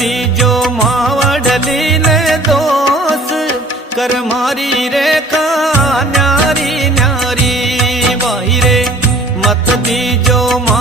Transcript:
दीजो मावड़ली ने दोस कर मारी रे का न्यारी न्यारी भाई रे मत दीजो मा